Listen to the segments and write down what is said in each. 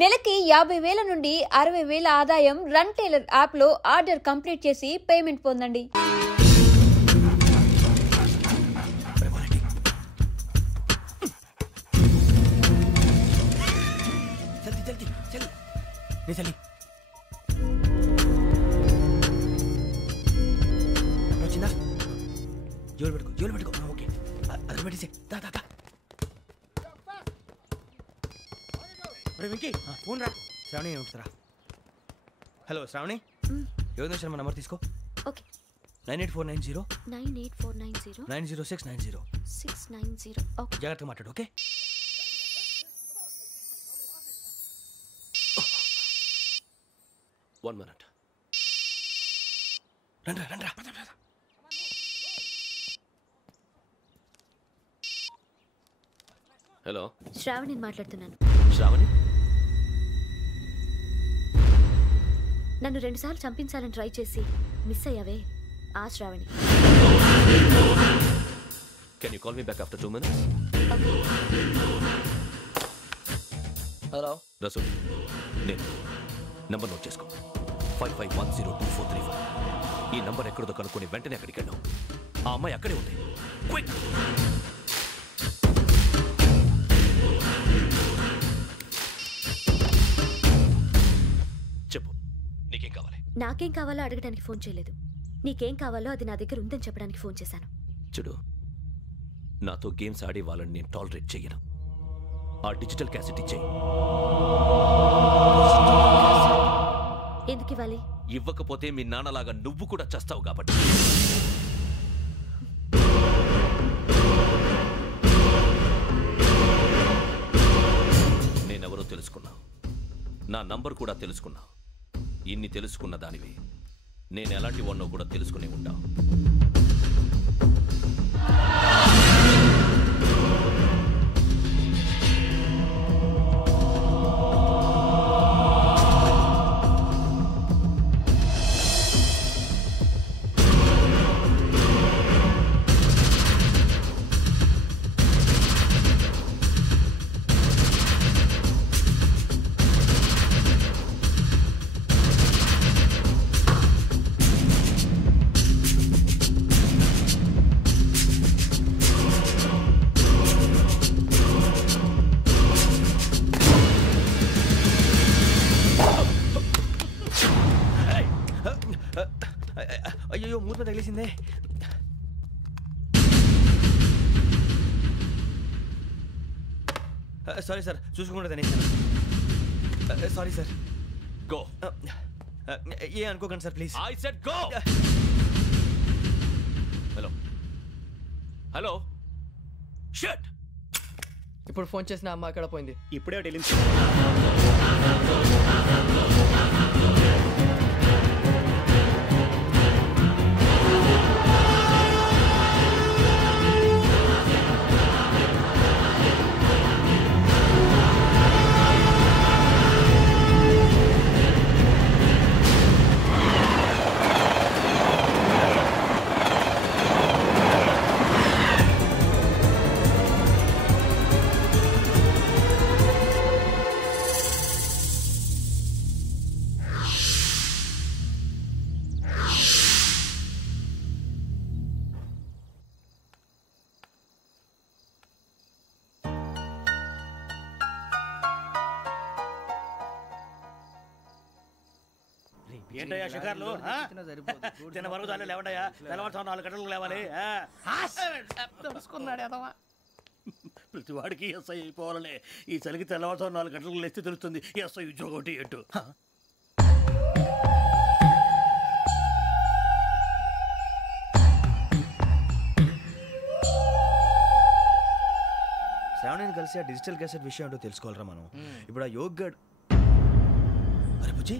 నెలకి 50,000 నుండి 60,000 ఆదాయం రన్ టైలర్ యాప్లో ఆర్డర్ కంప్లీట్ చేసి పేమెంట్ పొందండి. ఫోన్ రా శ్రావణి ఉంటుందిరా. హలో శ్రావణి, యోగ శర్మ నంబర్ తీసుకో. ఓకే. 98490 98490 90690 690. ఓకే, జాగ్రత్తగా మాట్లాడు. ఓకే. One minute. రండ్రా. హలో, శ్రావణి మాట్లాడుతున్నాను. శ్రావణి, నన్ను 2 సార్లు చంపించాలని ట్రై చేసి మిస్ అయ్యావే, ఆ Shravani. can you call me back after 2 minutes? Hello Rasool, నేను నంబర్ నోట్ చేసుకో. 55102435. ఈ నంబర్ ఎక్కడదో కనుక్కొని వెంటనే అక్కడికి వెళ్ళాం. ఆ అమ్మాయి అక్కడే ఉంది. క్విక్. చెప్పు, నీకేం కావాలి? నాకేం కావాలో అడగడానికి ఫోన్ చేయలేదు. నీకేం కావాలో అది నా దగ్గర ఉందని చెప్పడానికి ఫోన్ చేశాను. చూడు, నాతో గేమ్స్ ఆడే వాళ్ళని నేను టాలరేట్ చెయ్యను. ఆ డిజిటల్ క్యాసెట్ ఇచ్చేయి. ఎందుకు ఇవ్వాలి? ఇవ్వకపోతే మీ నాన్నలాగా నువ్వు కూడా చస్తావు కాబట్టి. నేనెవరో తెలుసుకున్నావు, నా నంబర్ కూడా తెలుసుకున్నావు. ఇన్ని తెలుసుకున్న దానివి నేను ఎలాంటి వాడినో కూడా తెలుసుకునే ఉంటావు. అయ్యో, మూత తగిలేసిందే. సారీ సార్, చూసుకోకుండా తినేసాను. Sorry sir. గో. ఏ అనుకోకండి sir, please. I said go. Hello hello, shut. ఇప్పుడు ఫోన్ చేసిన అమ్మ అక్కడ పోయింది. ఇప్పుడే వెళ్ళింది. ఏంటయ్యా షికార్లు? తిన్న వరకు దాన్ని లేవండయ్యా. తెల్లవారుతాం 4 గంటలకు లేవాలి. ప్రతి వాడికి ఎస్ఐ అయిపోవాలనే. ఈ చలికి తెల్లవారుతాం 4 గంటలకు లేస్తే తెలుస్తుంది ఎస్ఐ ఉద్యోగం ఒకటి ఎటు. శ్రావణిని కలిసి ఆ డిజిటల్ క్యాసెట్ విషయం ఏంటో తెలుసుకోవాలరా మనం. ఇప్పుడు ఆ యోగ్ గడ్. అరే బుజ్జి,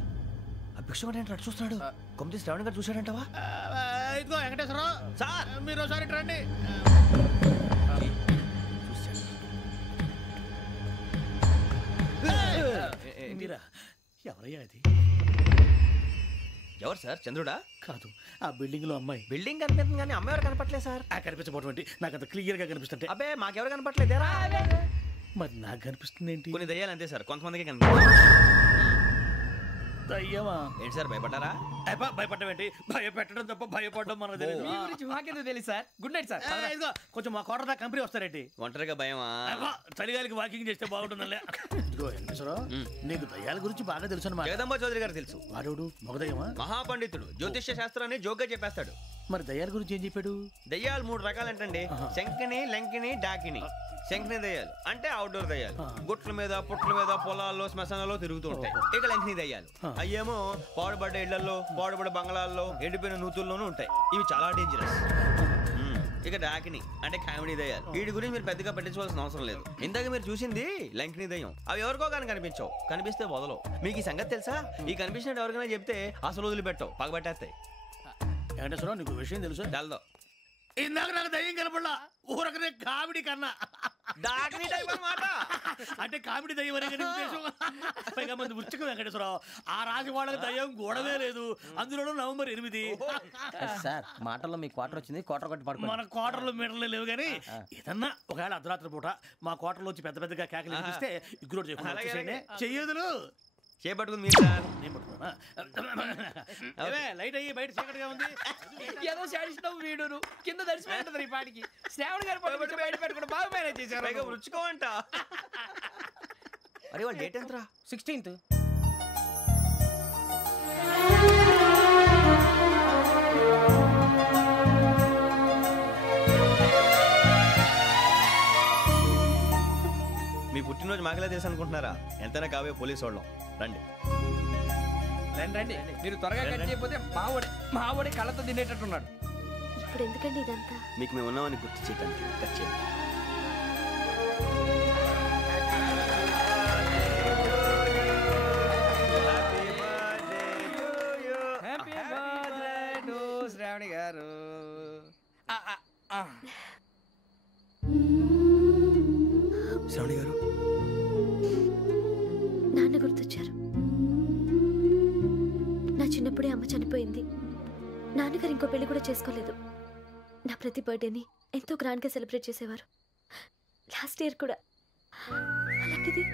ఆ భిక్షగాడు ఏంటో అటు చూస్తున్నాడు. కొమ్మిది శ్రావణి గారు చూశాడంటావా? ఇదిగో వెంకటేశ్వరరావు సార్, మీరు ఒకసారి రండి. ఎవరయ్యా అది? ఎవరు సార్? చంద్రుడా? కాదు, ఆ బిల్డింగ్ లో అమ్మాయి. బిల్డింగ్ కనిపిస్తుంది కానీ అమ్మాయి ఎవరు కనపట్లేదు సార్. కనిపించబోటువంటి నాకు అంత క్లియర్ గా కనిపిస్తుంటే. అబ్బే, మాకెవరు కనపట్లేదేరా. మరి నాకు కనిపిస్తుంది ఏంటి? కొన్ని దయ్యాలు అంతే సార్, కొంతమందికి కనిపిస్తుంది. దయ్యమా? ఏంటి సార్ భయపడ్డారా? భయపడడం ఏంటి? భయపెట్టడం తప్ప భయపడడం మనకు తెలియదు. మీ గురించి మాకెందుకు తెలుసు సార్? Good night sir. ఇదిగో కొంచెం మా కోట దాకా కంపెనీ వస్తారేంటి? ఒంటరిగా భయమా? చలిగాలికి వాకింగ్ చేస్తే బాగుంటుందిలే. ఇదిగో వెంకటేశ్వరరావు, నీకు దయ్యాల గురించి బాగా తెలుసు అన్నమాట. జగదంబ చౌదరి గారు తెలుసు. వాడోడు మగదయ్యమా? మహాపండితుడు, జ్యోతిష్య శాస్త్రాన్ని జోగ్గా చెప్పేస్తాడు. మరి దయ్యాల గురించి ఏం చెప్పాడు? దయ్యాలు 3 రకాలంటండి. శంకిని, లంకిని, డాకిని. శంకిని దయ్యాలు అంటే అవుట్డోర్ దయ్యాలు, గుట్ల మీద పుట్ల మీద పొలాల్లో శ్మశానాల్లో తిరుగుతూ ఉంటాయి. ఇక లంకిని దయ్యాలు అయ్యేమో పాడుబడ్డ ఇళ్లలో, పాడుబడ్డ బంగ్లాల్లో, ఎండిపోయిన నూతుల్లోనూ ఉంటాయి. ఇవి చాలా డేంజరస్. ఇక డాకిని అంటే కామెడీ దయ్యాలు. వీటి గురించి మీరు పెద్దగా పట్టించుకోవాల్సిన అవసరం లేదు. ఇందాక మీరు చూసింది లంకిని దయ్యం. అవి ఎవరికో కానీ కనిపించవు, కనిపిస్తే వదలవు. మీకు ఈ సంగతి తెలుసా? ఈ కనిపించినట్టు ఎవరికైనా చెప్తే అసలు వదిలిపెట్టవు, పగబట్టేస్తాయి. వెంకటేశ్వరరావు, నీకు విషయం తెలుసు? డల్దో ఇందాక నాకు దయ్యం కనపడలా, ఊరకనే కామెడీ కన్నా. డాకిని టైప్ అన్నమాట. అంటే కామెడీ దయ్యం అనే ఉద్దేశం. పైగా మంది ఉచ్చక వెంకటేశ్వరరావు, ఆ రాజు వాళ్ళకి దయ్యం గొడవే లేదు. అందులోనూ నవంబర్ 8. సార్ మాటల్లో మీ క్వార్టర్ వచ్చింది, క్వార్టర్ కొట్టి పడుకో. మన క్వార్టర్లో మీటర్లు లేవు కానీ ఏదన్నా ఒకవేళ అర్ధరాత్రి పూట మా క్వార్టర్లో వచ్చి పెద్ద పెద్దగా కేకలు ఇస్తే ఇగ్గురు చెయ్యదులు చేపట్టుకుంది మీరు సార్. నేను పట్టుకున్నా. లైట్ అయ్యి బయట చీకటిగా ఉంది. ఏదో శాడిస్తున్నావు వీడును కింద దర్శనం ఈ పాటికి. శ్రావణ్ గారు పట్టుకుంటే బయట పెట్టుకుంటే బాగా మేనేజ్ చేశారు. పైగా రుచుకోవంట. అరే వాళ్ళ డేట్ ఎంతరా? 16th. మీ పుట్టినరోజు మాకలే తెలుసు అనుకుంటున్నారా? ఎంతైనా కావే పోలీసు వాళ్ళం. రండి రండి రండి, మీరు త్వరగా కట్ చేయకపోతే మావోడి కళ్ళతో తినేటట్టున్నాడు. ఇప్పుడు ఎందుకండి ఇదంతా? మీకు మేము ఉన్నామని గుర్తు చేయడానికి కట్ చేయండి. హ్యాపీ బర్త్డే టు శ్రావణి గారు. శ్రావణి గారు, నాన్న గుర్తొచ్చారు. నా చిన్నప్పుడే అమ్మ చనిపోయింది. నాన్నగారు ఇంకో పెళ్లి కూడా చేసుకోలేదు. నా ప్రతి బర్త్డేని ఎంతో గ్రాండ్గా సెలబ్రేట్ చేసేవారు. లాస్ట్ ఇయర్ కూడా. అలాంటిది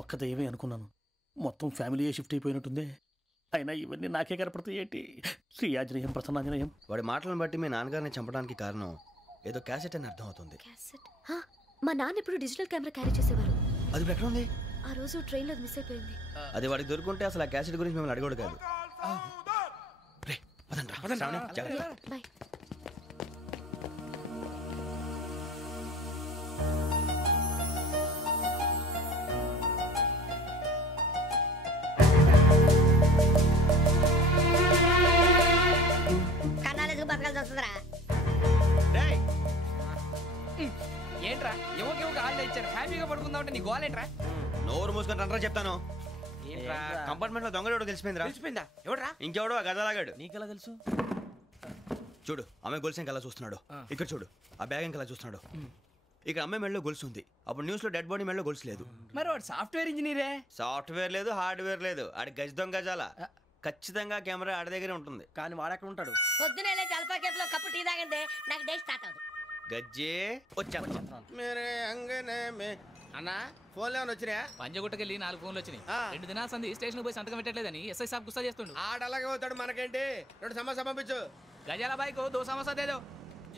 ఒక్క దయ్యమే అనుకున్నాను, మొత్తం ఫ్యామిలీ షిఫ్ట్ అయిపోయినట్టుందే. అయినా ఇవన్నీ నాకే కనపడతాయి ఏంటి? శ్రీ ఆంజనేయం ప్రసన్నాంజనేయం. వాడి మాటలను బట్టి మీ నాన్నగారిని చంపడానికి కారణం ఏదో క్యాసెట్ అని అర్థం అవుతుంది. క్యాసెట్? మా నాన్న ఇప్పుడు డిజిటల్ కెమెరా క్యారీ చేసేవారు. అది ఎక్కడ ఉంది? ఆ రోజు ట్రైన్లో మిస్ అయిపోయింది. అది వాడికి దొరుకుంటే అసలు ఆ క్యాసెట్ గురించి మిమ్మల్ని అడగడు కాదు. బాయ్. ఏంట్రా ఎవరికి ఆళ్ళు ఇచ్చారు? హ్యాపీగా పడుకుందామంటే నీ గోల్ ఏంట్రా? నోరు మూసుకొని రండ్రా చెప్తాను. కంపార్ట్మెంట్ లో దొంగడు తెలిసిపోయిందిరా. తెలిసిపోయిందా? ఎవడ్రా? ఇంకెవడో ఆ గదలాగాడు. నీకెలా తెలుసు? చూడు, ఆమె గొలుసు ఇంకలా చూస్తున్నాడు. ఇక్కడ చూడు, ఆ బ్యాగ్ ఇంకలా చూస్తున్నాడు. ఇక్కడ అమ్మాయి మెడలో గొలుసు ఉంది. అప్పుడు న్యూస్ లో డెడ్ బాడీ మెడలో గొలుసు లేదు. మరి వాడు సాఫ్ట్వేర్ ఇంజనీరే. సాఫ్ట్వేర్ లేదు, హార్డ్వేర్ లేదు. ఆడి గజ దొంగ గజాల. ఖచ్చితంగా కెమెరా ఆడి దగ్గరే ఉంటుంది. కానీ వాడెక్కడ ఉంటాడు? పొద్దునే లేచి అల్ఫా కేఫ్ లో కప్పు టీ తాగిందే నాకు డే స్టార్ట్ అవుతుంది. గజ్జే వచ్చా. అన్నా ఫోన్లో వచ్చినాయా? పంజగుట్టకెళ్ళి 4 ఫోన్లు వచ్చినాయి. 2 దినాల సంది స్టేషన్ పోయి సంతకం పెట్టలేదని ఎస్ఐ సాబ్ గుస్తా చేస్తుండు. ఆడలాగే పోతాడు, మనకేంటి? 2 సమస్య పంపించు. గజాల బైక్ 2 సమస్య దేదో.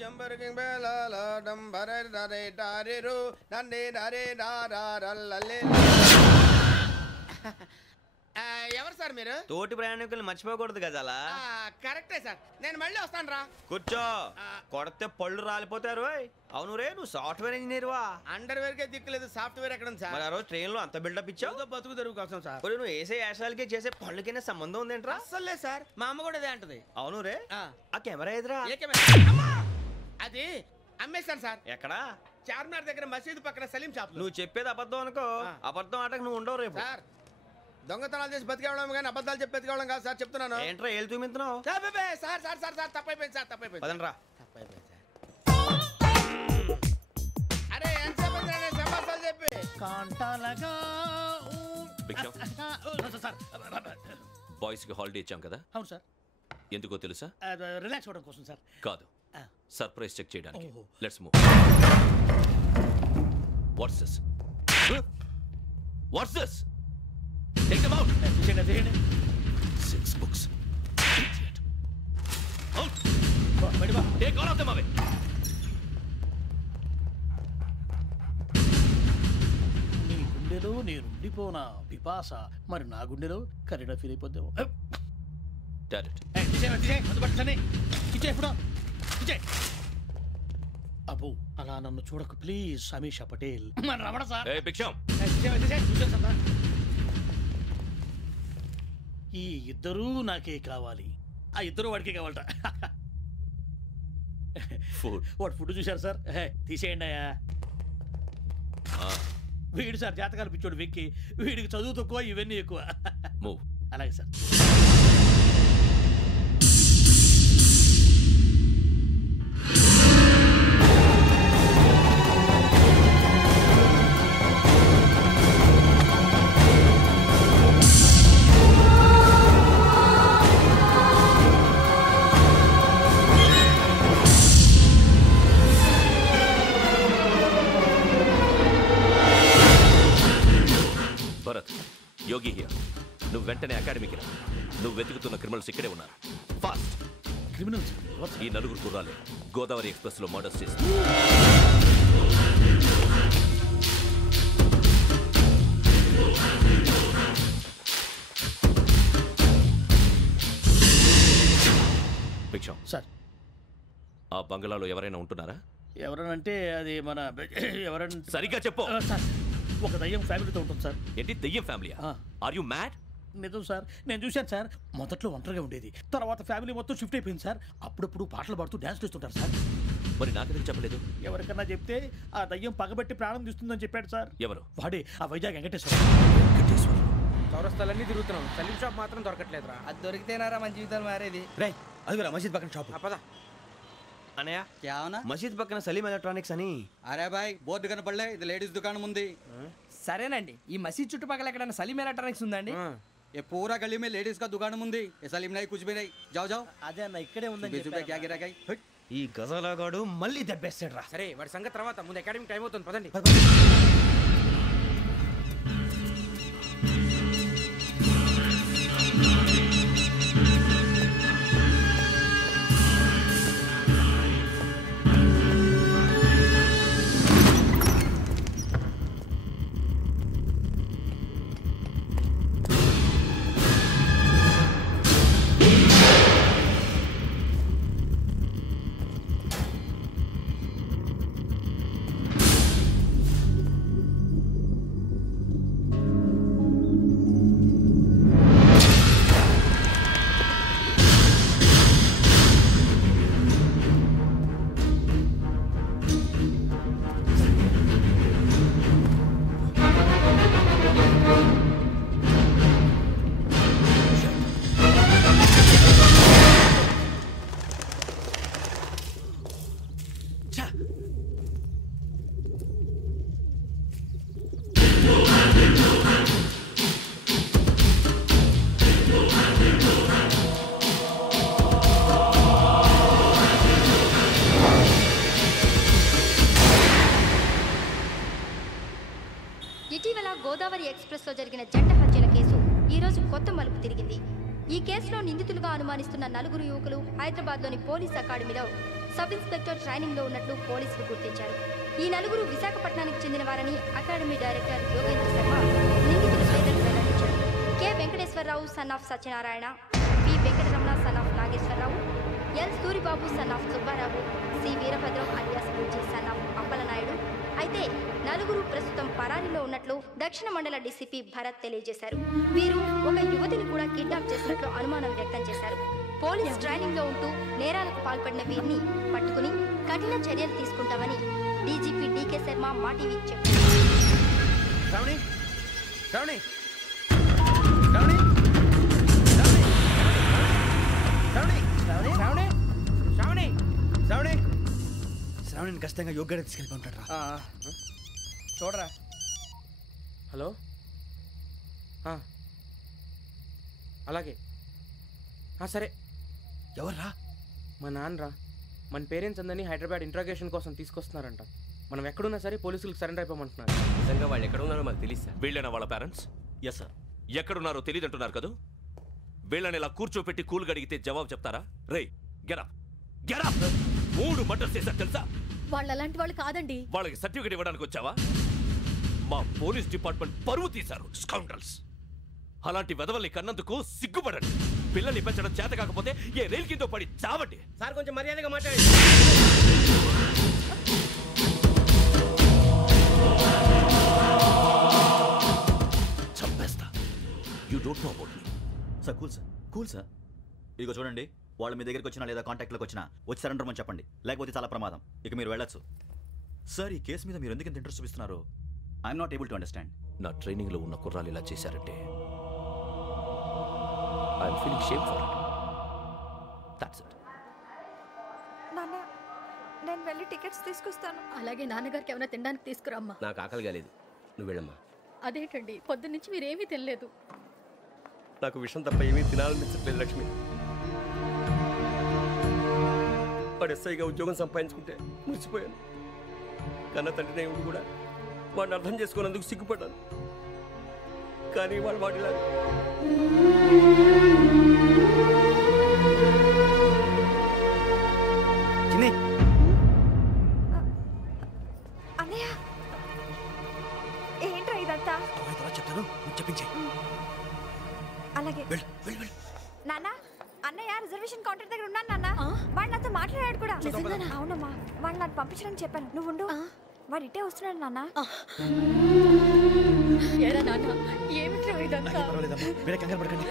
జంబరకింగ్ బేలాల డంబరే నరే డారిరు నన్నే నరే నారారల్లలే. ఎవరు సార్ మీరు? తోటి ప్రయాణికుల్ని మర్చిపోకూడదు గజాల. కరెక్టే సార్, నేను మళ్ళీ వస్తాను రా. కూర్చో, కొడితే పళ్ళు రాలిపోతారు. అవును రే, నువ్వు సాఫ్ట్వేర్ ఇంజనీర్ వా? అండర్వేర్ కే దిక్కులేదు, సాఫ్ట్వేర్ ఎక్కడ సార్? మరి ఆ రోజు ట్రైన్ లో అంత బిల్డప్ ఇచ్చావు. బతుకు తెరుగు కోసం సార్. నువ్వు వేసే యాశాలకి చేసే పళ్ళకైనా సంబంధం ఉందేంట్రా? అస్సలే సార్, మా అమ్మ కూడా అదే అంటది. అవును రే, ఆ కెమెరా ఎదురా? అది అమ్మేశాను సార్. ఎక్కడా? చార్మినార్ దగ్గర మసీదు పక్కన సలీం షాప్. నువ్వు చెప్పేది అబద్ధం అనుకో. అబద్ధం ఆటకు నువ్వు ఉండవు రేపు. సార్ దొంగతనాలు చేసి బతికేవడం కానీ అబద్ధాలు చెప్పి బతికేవడం కాదు సార్, చెప్తున్నాను. ఏంట్రా ఏళ్ళు చూపించినావు? Sir sir sir sir sir తప్పైపోయింది సార్, తప్పైపోయింది. పదండ్రా. తప్పైపోయింది సార్. కాంటాలగా సార్ బాయ్స్ కి హాలిడే ఇచ్చాం కదా? అవును సార్. ఎందుకో తెలుసా? రిలాక్స్ అవ్వడం కోసం సార్. కాదు, సర్ప్రైజ్ చెక్ చేయడానికి. ఓహో. Let's move. What's this? What's this? Take them out. తీయండి. 6 books. Idiot. Out. బయట బా. Take all of them away. నీ గుండెలో నేనుండిపోనా పిపాస, మరి నా గుండెలో కరీడా ఫీల్ అయిపోద్దాము. Direct. అబ్బో అలా నన్ను చూడకు please Sameesha Patel. Ramana sir. Hey, Big Sham. ఈ ఇద్దరూ నాకే కావాలి, ఆ ఇద్దరు వాడికే కావాలట. Food. వాడు ఫుడ్ చూశారు సార్. తీసేయండి అయ్యా. వీడు సార్ జాతకాలు పిచ్చోడు వెక్కి, వీడికి చదువు తక్కువ ఇవన్నీ ఎక్కువ. Move. అలాగే సార్. Bharat, Yogi here. నువ్వు వెంటనే అకాడమీకి రా. నువ్వు వెతుకుతున్న క్రిమినల్స్ ఇక్కడే ఉన్నారు. ఫాస్ట్. క్రిమినల్స్ ఈ నలుగురు కుర్రాలే గోదావరి ఎక్స్ప్రెస్ లో మర్డర్స్ చేసి భిక్షం సార్. ఆ బంగ్లాలో ఎవరైనా ఉంటున్నారా? ఎవరనంటే అది మన ఎవరంటే సరిగ్గా చెప్పు సార్. ఒక దయ్యం ఫ్యామిలీతో ఉంటుంది సార్. ఏంటి దయ్యం ఫ్యామిలీ? Are you mad? నిజం సార్, నేను చూశాను సార్. మొదట్లో ఒంటరిగా ఉండేది, తర్వాత ఫ్యామిలీ మొత్తం షిఫ్ట్ అయిపోయింది సార్. అప్పుడప్పుడు పాటలు పాడుతూ డ్యాన్స్ చేస్తుంటారు సార్. మరి నాకెందుకు చెప్పలేదు? ఎవరికన్నా చెప్తే ఆ దయ్యం పగబెట్టి ప్రాణం తీస్తుందని చెప్పాడు సార్. ఎవరు? వాడే ఆ వైజాగ్ వెంకటేశ్వర. చౌరస్తాలన్నీ తిరుగుతున్నాం, సలీం షాప్ మాత్రం దొరకట్లేదురా. అది దొరికితేనారా మన జీవితాలు మారేది. రే అదిగురా మసీద్ పక్కన షాప్. పద. అనయ్య क्या होना? మసీద్ పక్కన సలీం ఎలక్ట్రానిక్స్ అని. अरे भाई बोर्ड కనపడలే, ఇది లేడీస్ దుకాణం ఉంది. సరేనండి, ఈ మసీద్ చుట్టుపక్కల ఎక్కడైనా సలీం ఎలక్ట్రానిక్స్ ఉందండి? ये पूरा गली में लेडीज का दुकान मुंदी. ये सलीम नहीं कुछ भी नहीं. जाओ जाओ. అదే అన్న ఇక్కడే ఉందని 20 रुपए क्या गिरा गई? ఈ గజాలగాడు మళ్ళీ దెబ్బేస్తాడు రా. సరే వాడి సంగతి తర్వాత, ముందు అకాడమిక్ టైం అవుతుంది, పదండి. ఇటీవల గోదావరి ఎక్స్ప్రెస్ లో జరిగిన జంట హత్యల కేసు ఈ రోజు కొత్త మలుపు తిరిగింది. ఈ కేసులో నిందితులుగా అనుమానిస్తున్న నలుగురు యువకులు హైదరాబాద్లోని పోలీస్ అకాడమీలో సబ్ ఇన్స్పెక్టర్ ట్రైనింగ్ లో ఉన్నట్లు పోలీసులు గుర్తించారు. ఈ నలుగురు విశాఖపట్నానికి చెందిన వారని అకాడమీ డైరెక్టర్ యోగేంద్ర శర్మ నిందితుల పేర్లను వెల్లడించారు. K Venkateswararao son of Satyanarayana, P Venkataramana son of Nageswararao, L Suribabu son of Subbarao, C Veerabhadram alias Bujji son of Appalanaidu. అయితే నలుగురు ప్రస్తుతం పరారీలో ఉన్నట్లు దక్షిణ మండల డీసీపీ భరత్ తెలియజేశారు. వీరు ఒక యువతిని కూడా కిడ్నాప్ చేసినట్లు అనుమానం వ్యక్తం చేశారు. పోలీస్ ట్రైనింగ్ లో ఉంటూ నేరాలకు పాల్పడిన వీరిని పట్టుకుని కఠిన చర్యలు తీసుకుంటామని డీజీపీ డీకే శర్మ మా టీవీకి చెప్పారు. శ్రావణి శ్రావణి శ్రావణి శ్రావణి శ్రావణి శ్రావణి శ్రావణి శ్రావణిని ఖచ్చితంగా యోగ్యత తీసుకెళ్ళి ఉంటాడు రా. చూడరా హలో అలాగే సరే. ఎవర్రా? మా నాన్నరా. మన పేరెంట్స్ అందరినీ హైదరాబాద్ ఇంట్రాగేషన్ కోసం తీసుకొస్తున్నారంట. మనం ఎక్కడున్నా సరే పోలీసులకు సరెండర్ అయిపోమంటున్నారు. నిజంగా వాళ్ళు ఎక్కడ ఉన్నారో మాకు తెలియదు సార్. వీళ్ళైనా వాళ్ళ పేరెంట్స్? Yes sir. ఎక్కడున్నారో తెలియదు అంటున్నారు కదా. వీళ్ళని ఇలా కూర్చోపెట్టి కూల్ గడిగితే జవాబు చెప్తారా? రేయ్ గెరా గెరా 3 మర్డర్స్ చేశారు తెలుసా? వాళ్ళు అలాంటి వాళ్ళు కాదండి. వాళ్ళకి సర్టిఫికేట్ ఇవ్వడానికి వచ్చావా? మా పోలీస్ డిపార్ట్మెంట్ పరువు తీశారు స్కౌండ్రల్స్. అలాంటి వెధవల్ని కన్నందుకు సిగ్గుపడండి. పిల్లల్ని పెంచడం చేత కాకపోతే ఏ రైలు కింద పడి చావండి. సార్ కొంచెం మర్యాదగా మాట్లాడండి. చంపేస్తా. You don't know about me. Sir cool sir. ఇదిగో చూడండి, వాళ్ళు మీ దగ్గరికి వచ్చినా లేదా కాంటాక్ట్లోకి వచ్చినా వచ్చి సరెండర్ అని చెప్పండి, లేకపోతే చాలా ప్రమాదం. ఇక మీరు వెళ్ళొచ్చు. సార్, ఈ కేసు మీద మీరు ఎందుకు ఇంత ఇంట్రెస్ట్ చూపిస్తున్నారు? I'm not able to understand. నా ట్రైనింగ్లో ఉన్న కుర్రాలు ఇలా చేశారంటే I'm feeling shame for it. That's it. నాన్న, నేను వెళ్ళి టికెట్స్ తీసుకొస్తాను. అలాగే నాన్నగారికి ఏమైనా తినడానికి తీసుకురామ్మా. నాకు ఆకలి కాలేదు, నువ్వు వెళ్ళమ్మా. అదేంటండి, పొద్దున్నుంచి మీరేమీ తినలేదు. నాకు విషయం తప్ప ఏమీ తినాలనిపించట్లేదు లక్ష్మి. వాడు ఎస్ఐగా ఉద్యోగం సంపాదించుకుంటే మురిసిపోయాను. కన్న తండ్రినే ఉండి కూడా వాడిని అర్థం చేసుకున్నందుకు సిగ్గుపడ్డాను. కానీ వాడిలా అన్నయ్య, ఏంట్రా ఇదంతా? చెప్తాను, చెప్పించే. అలాగే నాన్న, అన్నయ్య రిజర్వేషన్ కౌంటర్ దగ్గర ఉన్నాను నాన్న. వాడు నాతో మాట్లాడాడు కూడా. అవునమ్మా, వాడు నాకు పంపించడానికి చెప్పాను. నువ్వు ఉండు, వాడు ఇట్టే వస్తున్నాడు నాన్న. మీరే కంగారు పడకండి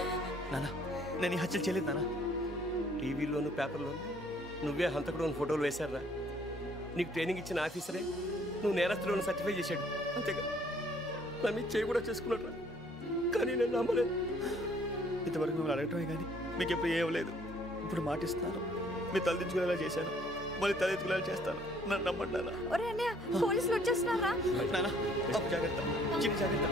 నాన్న. నేను ఈ హత్యలు చేయలేదు నాన్న. టీవీలోను పేపర్లోను నువ్వే హంతకుడు ఫోటోలు వేశారా? నీకు ట్రైనింగ్ ఇచ్చిన ఆఫీసరే నువ్వు నేరస్తులను సర్టిఫై చేశాడు. అంతేగా నా మీద చేయి కూడా చేసుకున్నట్రా. కానీ నేను నమ్మలేదు. ఇంతవరకు మిమ్మల్ని అడగటమే కానీ మీకు ఎప్పుడు ఏమలేదు. ఇప్పుడు మాటిస్తాను, మీ తలదించుకునేలా చేశాను, మళ్ళీ తలెత్తుకునేలా చేస్తాను. నన్ను నమ్మండి నాన్న. ఒరే అన్నయ్య, పోలీసులు వచ్చేస్తున్నారా? నాన్న జాగ్రత్త, చిన్న జాగ్రత్త.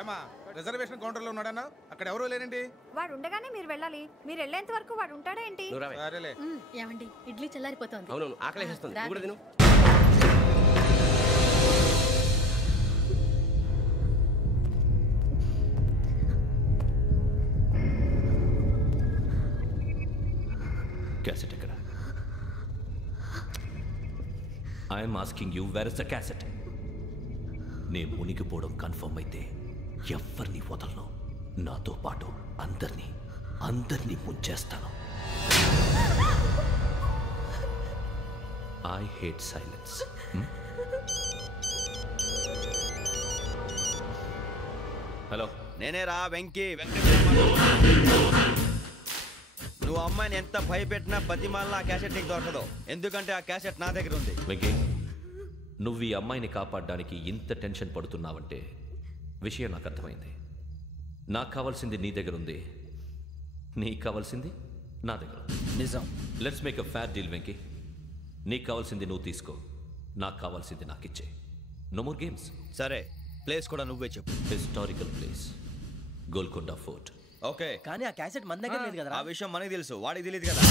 ఏమా రిజర్వేషన్ కౌంటర్లో ఉన్నాడన్నా? అక్కడ ఎవరూ లేనండి. వాడు ఉండగానే మీరు వెళ్ళాలి. మీరు వెళ్ళేంత వరకు వాడు ఉంటాడా ఏంటి? సరేలే. ఏమండి, ఇడ్లీ చల్లారిపోతుంది. అవునవును, ఆకలేస్తుంది. నువ్వు కూడా తిను. క్యాసెట్ ఎక్కడ? I'm asking you, where is the cassette? నేను మునిగిపోవడం కన్ఫర్మ్ అయితే ఎవరిని వదలను. నాతో పాటు అందరినీ ముంచేస్తాను. I hate silence. హలో, నేనే రా వెంకీ. నువ్వు అమ్మాయిని ఎంత భయపెట్టినా బతిమాలినా ఆ క్యాసెట్ నీకు దొరకదు. ఎందుకంటే ఆ క్యాసెట్ నా దగ్గర ఉంది. వెంకీ, నువ్వు ఈ అమ్మాయిని కాపాడడానికి ఇంత టెన్షన్ పడుతున్నావంటే విషయం నాకు అర్థమైంది. నాకు కావాల్సింది నీ దగ్గర ఉంది, నీకు కావాల్సింది నా దగ్గర. నిజం. Let's make a fair deal Venky. నీకు కావాల్సింది నువ్వు తీసుకో, నాకు కావాల్సింది నాకు ఇచ్చే. No more games. సరే, ప్లేస్ కూడా నువ్వే చెప్పు. Historical place, Golconda fort. Okay, కానీ ఆ క్యాసెట్ మన దగ్గర లేదు కదా. ఆ విషయం మనకి తెలుసు, వాడికి తెలియదు కదా.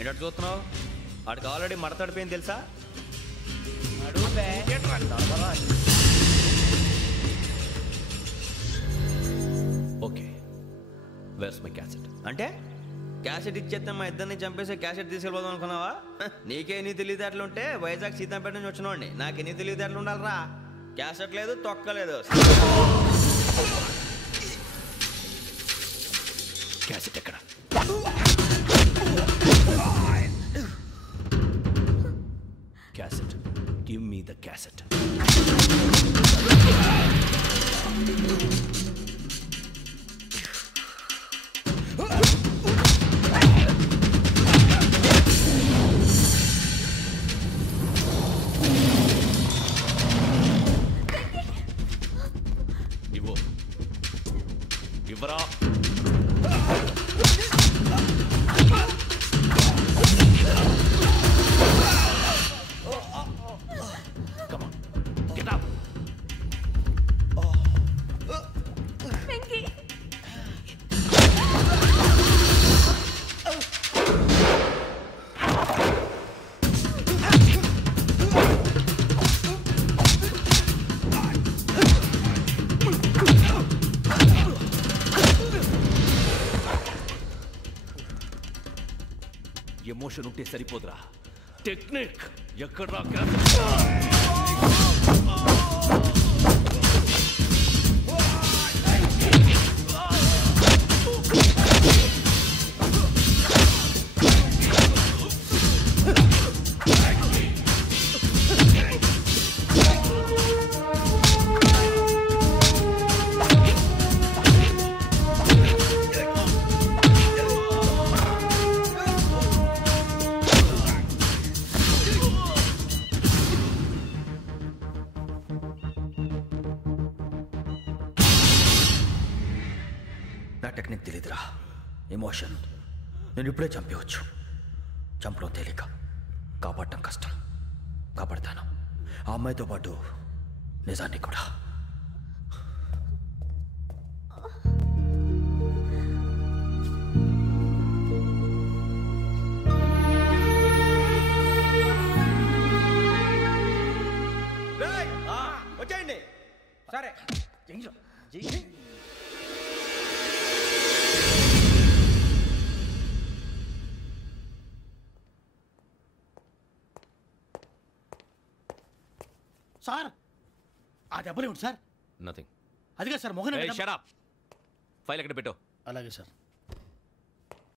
ఏంటంటే చూస్తున్నావు? వాడికి ఆల్రెడీ మడతడిపోయింది తెలుసా? Okay, where's my cassette? అంటే క్యాసెట్ ఇచ్చేస్తే మా ఇద్దరిని చంపేసి క్యాసెట్ తీసుకెళ్ళిపోదాం అనుకున్నావా? నీకే ఎన్ని తెలివితేటలు ఉంటే వైజాగ్ సీతంపేట నుంచి వచ్చినవాడిని. నాకు ఎన్ని తెలివితేటలు ఉండాలరా? క్యాసెట్ లేదు, తొక్కలేదు. క్యాసెట్ ఎక్కడ? Cassette, give me the cassette. ఇవ్వు, ఇవ్వరా. ఎమోషన్ ఉంటే సరిపోదురా, టెక్నిక్ ఎక్కడ్రా? నా టెక్నిక్ తెలీదురా, ఎమోషన్. నేను ఇప్పుడే చంపేవచ్చు. చంపడం తేలిక, కాపాడటం కష్టం. కాపాడతాను ఆ అమ్మాయితో పాటు నిజాన్ని కూడా. వచ్చేయండి. సరే సార్, ఆ దెబ్బలేమిటి సార్? నథింగ్. అదిగా sir Mohan. Shut up. File ఎక్కడ పెట్టావు? అలాగే సార్.